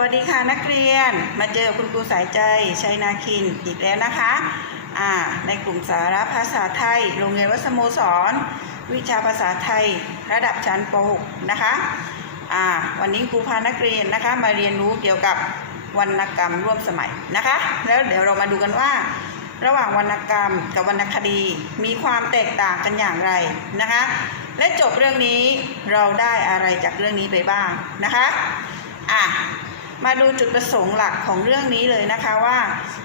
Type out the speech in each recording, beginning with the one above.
วัสดีค่ะนักเรียนมาเจอคุณครูสายใจชัยนาคินอีกแล้วนะคะอ่าในกลุ่มสาระภาษาไทย โรงเรียนวัดสโมสร วิชาภาษาไทย ระดับชั้นป .6 นะคะอ่าวันนี้ครูพานักเรียนนะคะ มาเรียนรู้เกี่ยวกับวรรณกรรมร่วมสมัยนะคะ แล้วเดี๋ยวเรามาดูกันว่า ระหว่างวรรณกรรมกับวรรณคดีมีความแตกต่างกันอย่างไรนะคะ และจบเรื่องนี้เราได้อะไรจากเรื่องนี้ไปบ้างนะคะอะ มาดูจุดประสงค์หลักของเรื่องนี้เลยนะคะว่า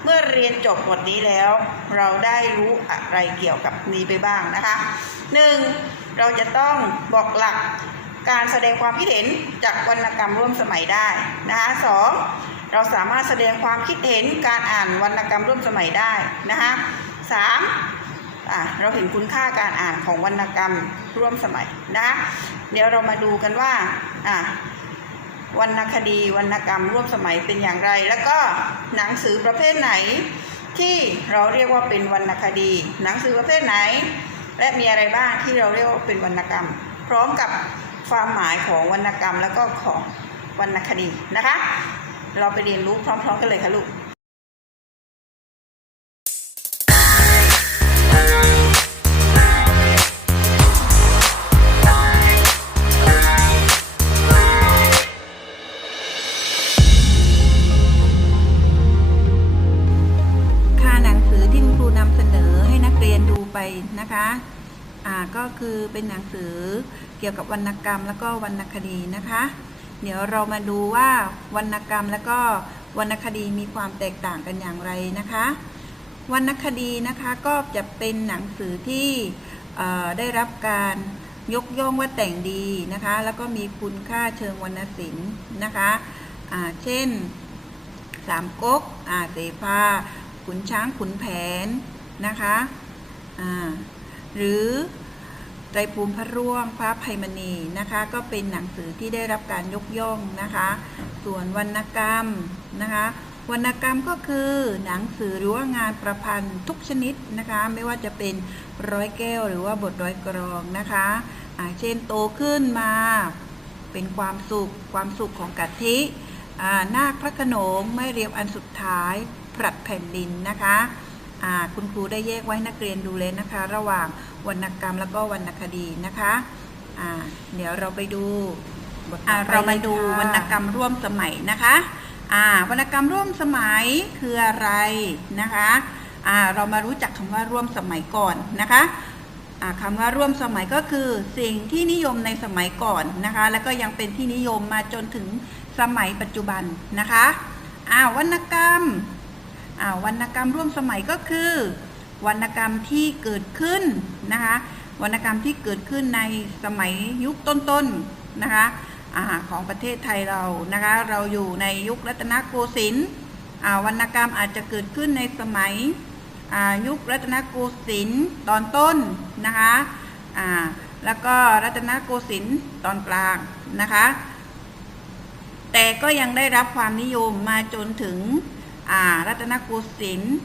เมื่อเรียนจบบทนี้แล้ว เราได้รู้อะไรเกี่ยวกับนี้ไปบ้างนะคะหนึ่งเราจะต้องบอกหลักการแสดงความคิดเห็นจากวรรณกรรมร่วมสมัยได้นะคะสองเราสามารถแสดงความคิดเห็นการอ่านวรรณกรรมร่วมสมัยได้นะคะสามเราเห็นคุณค่าการอ่านของวรรณกรรมร่วมสมัยนะคะเดี๋ยวเรามาดูกันว่าอะ วรรณคดีวรรณกรรมร่วมสมัยเป็นอย่างไร แล้วก็หนังสือประเภทไหน ที่เราเรียกว่าเป็นวรรณคดี หนังสือประเภทไหน และมีอะไรบ้างที่เราเรียกว่าเป็นวรรณกรรม พร้อมกับความหมายของวรรณกรรมแล้วก็ของวรรณคดีนะคะ เราไปเรียนรู้พร้อม ๆ กันเลยค่ะลูก ไปนะคะอ่าก็คือเป็นหนังสือเกี่ยวกับวรรณกรรมแล้วก็วรรณคดีนะคะ เดี๋ยวเรามาดูว่าวรรณกรรมแล้วก็วรรณคดีมีความแตกต่างกันอย่างไรนะคะ วรรณคดีนะคะก็จะเป็นหนังสือที่เอ่อได้รับการยกย่องว่าแต่งดีนะคะ แล้วก็มีคุณค่าเชิงวรรณศิลป์นะคะอ่าเช่นสามก๊กอ่าเสภาขุนช้างขุนแผนนะคะ หรือไตรภูมิพระร่วงพระภัยมณีนะคะก็เป็นหนังสือที่ได้รับการยกย่องนะคะ ส่วนวรรณกรรมนะคะวรรณกรรมก็คือหนังสือหรือว่างานประพันธ์ทุกชนิดนะคะ ไม่ว่าจะเป็นร้อยแก้วหรือว่าบทร้อยกรองนะคะอ่าเช่นโตขึ้นมาเป็นความสุขความสุขของกะทินาคพระขนงไม่เรียบอันสุดท้ายผลัดแผ่นดินนะคะ คุณครูได้แยกไว้ให้นักเรียนดูเลยนะคะ ระหว่างวรรณกรรมแล้วก็วรรณคดีนะคะอ่าเดี๋ยวเราไปดูบทต่อไปเรามาดูวรรณกรรมร่วมสมัยนะคะอ่าวรรณกรรมร่วมสมัยคืออะไรนะคะอ่าเรามารู้จักคำว่าร่วมสมัยก่อนนะคะอ่าคำว่าร่วมสมัยก็คือสิ่งที่นิยมในสมัยก่อนนะคะ แล้วก็ยังเป็นที่นิยมมาจนถึงสมัยปัจจุบันนะคะ อ่าวรรณกรรมอ่า วรรณกรรมร่วมสมัยก็คือ วรรณกรรมที่เกิดขึ้นนะคะวรรณกรรมที่เกิดขึ้นในสมัยยุคต้นๆนะคะอของประเทศไทยเรานะคะเราอยู่ในยุครัตนโกสินทร์วรรณกรรมอาจจะเกิดขึ้นในสมัยยุครัตนโกสินทร์ตอนต้นนะคะแล้วก็รัตนโกสินทร์ตอนกลางนะคะแต่ก็ยังได้รับความนิยมมาจนถึง รัตนโกสินทร์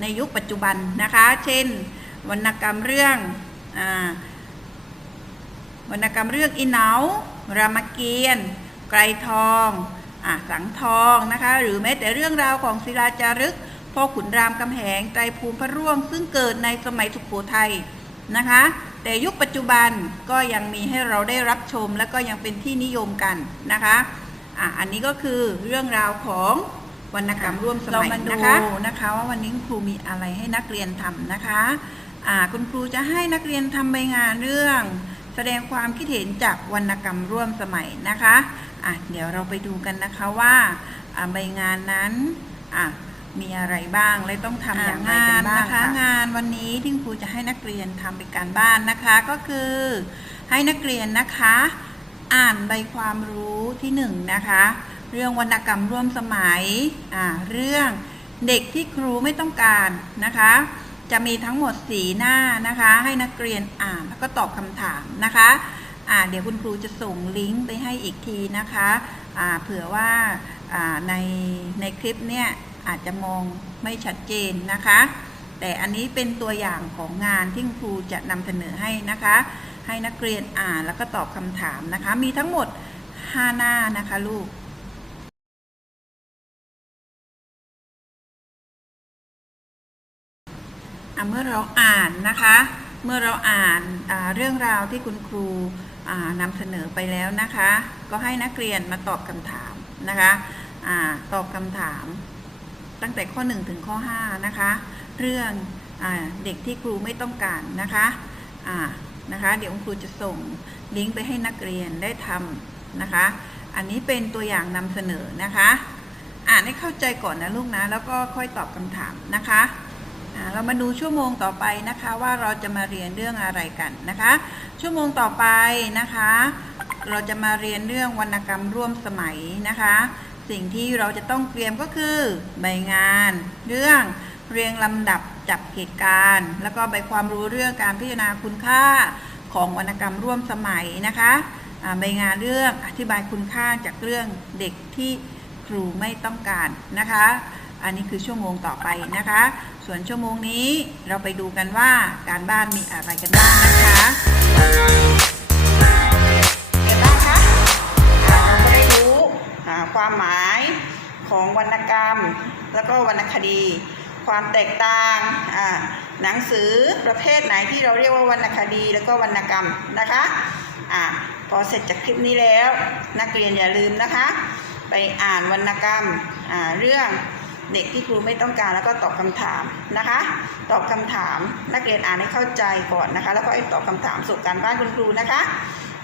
ในยุคปัจจุบันนะคะ เช่น วรรณกรรมเรื่องอวรรณกรรมเรื่องอีเหนารามเกียรติ์ไกรทองอสังทองนะคะ หรือแม้แต่เรื่องราวของศิลาจารึกพ่อขุนรามคำแหงไตรภูมิพระร่วง ซึ่งเกิดในสมัยสุโขทัยนะคะ แต่ยุคปัจจุบันก็ยังมีให้เราได้รับชม และก็ยังเป็นที่นิยมกันนะคะอะอันนี้ก็คือเรื่องราวของ วรรณกรรมร่วมสมัยนะคะนะคะว่าวันนี้คุณครูมีอะไรให้นักเรียนทำนะคะอ่าคุณครูจะให้นักเรียนทำใบงานเรื่อง แสดงความคิดเห็นจากวรรณกรรมร่วมสมัยนะคะอะเดี๋ยวเราไปดูกันนะคะว่าอ่าใบงานนั้นอะมีอะไรบ้างและต้องทำอย่างไรกันบ้างนะคะ งานวันนี้ที่ครูจะให้นักเรียนทำเป็นการบ้านนะคะ ก็คือให้นักเรียนนะคะ อ่านใบความรู้ที่หนึ่งนะคะ เรื่องวรรณกรรมร่วมสมัย เรื่องเด็กที่ครูไม่ต้องการนะคะ จะมีทั้งหมดสีหน้านะคะ ให้นักเรียนอ่านแล้วก็ตอบคำถามนะคะเดี๋ยวคุณครูจะส่งลิงก์ไปให้อีกทีนะคะอ่าเผื่อว่าอ่าในในคลิปเนี่ยอาจจะมองไม่ชัดเจนนะคะ แต่อันนี้เป็นตัวอย่างของงานที่คุณครูจะนำเสนอให้นะคะ ให้นักเรียนอ่านแล้วก็ตอบคำถามนะคะ มีทั้งหมด 5 หน้านะคะลูก เมื่อเราอ่านนะคะ เมื่อเราอ่านาเรื่องราวที่คุณครูนำเสนอไปแล้วนะคะ ก็ให้นักเรียนมาตอบคำถามนะคะอตอบคำถามตั้งแต่ข้อ 1 ถึงข้อ 5 นะคะ เรื่องอเด็กที่ครูไม่ต้องการนะคะนะคะ เดี๋ยวครูจะส่งลิงก์ไปให้นักเรียนได้ทำนะคะ อันนี้เป็นตัวอย่างนำเสนอนะคะ อ่านให้เข้าใจก่อนนะลูกนะ แล้วก็ค่อยตอบคำถามนะคะ เรามาดูชั่วโมงต่อไปนะคะว่าเราจะมาเรียนเรื่องอะไรกันนะคะ ชั่วโมงต่อไปนะคะ เราจะมาเรียนเรื่องวรรณกรรมร่วมสมัยนะคะ สิ่งที่เราจะต้องเตรียมก็คือใบงาน เรื่องเรียงลำดับจับเหตุการณ์ แล้วก็ใบความรู้เรื่องการพิจารณาคุณค่าของวรรณกรรมร่วมสมัยนะคะใบงานเรื่องอธิบายคุณค่าจากเรื่องเด็กที่ครูไม่ต้องการนะคะ อันนี้คือชั่วโมงต่อไปนะคะ ส่วนชั่วโมงนี้เราไปดูกันว่าการบ้านมีอะไรกันบ้างนะคะเป็นบ้างคะเราก็ได้รู้ความหมายของวรรณกรรม แล้วก็วรรณคดี ความแตกต่างหนังสือประเภทไหนที่เราเรียกว่าวรรณคดี แล้วก็วรรณกรรมนะคะอ่าพอเสร็จจากคลิปนี้แล้ว นักเรียนอย่าลืมนะคะ ไปอ่านวรรณกรรมเรื่อง เด็กที่ครูไม่ต้องการแล้วก็ตอบคำถามนะคะ ตอบคำถามนักเรียนอ่านให้เข้าใจก่อนนะคะ แล้วก็ให้ตอบคำถามสู่การบ้านคุณครูนะคะ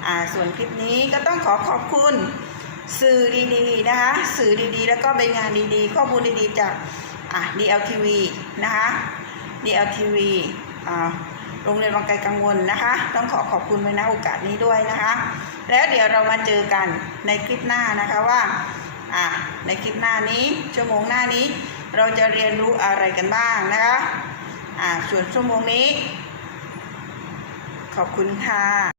อ่าส่วนคลิปนี้ก็ต้องขอขอบคุณสื่อดีๆนะคะ สื่อดีๆ แล้วก็ใบงานดีๆ ข้อมูลดีๆ จากอะ DLTV นะคะ DLTV อ่าโรงเรียนวังไกลกังวลนะคะ ต้องขอขอบคุณไว้ณโอกาสนี้ด้วยนะคะ แล้วเดี๋ยวเรามาเจอกันในคลิปหน้านะคะว่า อะในคลิปหน้านี้ชั่วโมงหน้านี้ เราจะเรียนรู้อะไรกันบ้างนะคะอ่าส่วนชั่วโมงนี้ ขอบคุณค่ะ